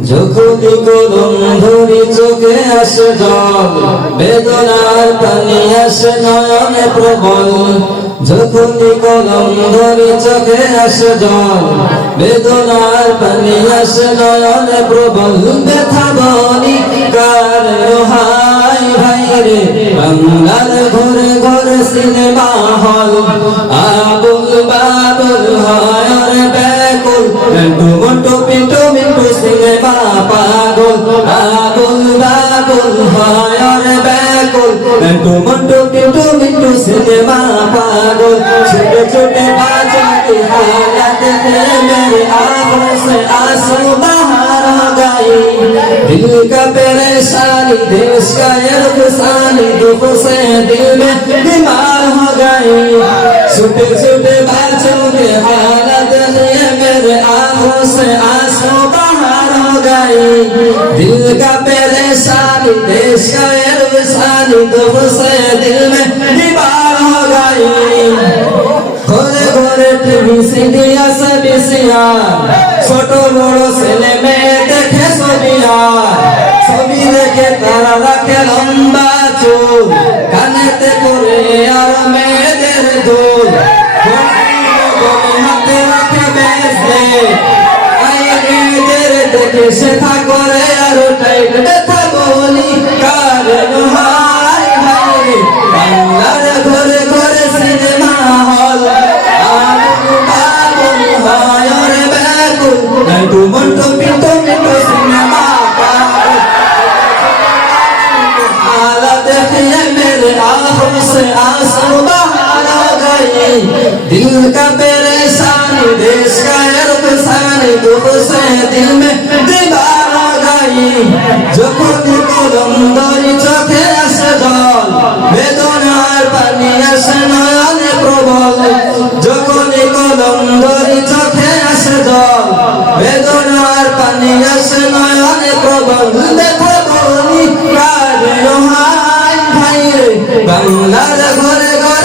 যখনই কলম ধরি চোখে আসে জল, বেদনার পানি আসে নয়নে প্রবল। যখনই কলম ধরি চোখে আসে জল, বেদনার পানি আসে নয়নে প্রবল। ব্যথা বলি কার হাই ভাই রে বাংলার ঘরে ঘরে সিনেমা হল। আবুল বাবুল হয় রে ব্যাকুল রন্টু মন্টু পিন্টু বাবুল হয় রে ব্যাকুল রন্টু মন্টু পিন্টু মিন্টু সিনেমা পাগল ছোট ছোট বাচ্চা की हालत है मेरे आंखों से आंसू बाहर आ गई दिल का परेशानी देश का इरफानी दुख से दिल में बीमार हो गई छोटे छोटे बच्चों की हालत है मेरे आंखों से आंसू बाहर हो गई दिल का परेशानी देश का इरफानी दुख से दिल में बीमार हो गई ঘরে ঘরে টিভি সিডি আছে বিসিআর ছোট বড় ছেলে মেয়ে দেখে ছবি আর ছবি দেখে তারা রাখে লম্বা চুল কানেতে করে আর মেয়েদের দোল গলে হাতে রাখে বেসলে আই মেয়েদের দেখে শেখা করে আর টাইট ব্যথা বলি কার হাই হাই বাংলার ঘরে ঘরে সিনেমা হল আবুল বাবুল হয় রে ব্যাকুল নাইটু মন্টু পিন্টু মিন্টু সিনেমা পাগল हालत है मेरे आंखों से आंसू बाहर आ गए दिल का বলতে থাকুন কার লোহান ভাই বাংলার ঘরে ঘরে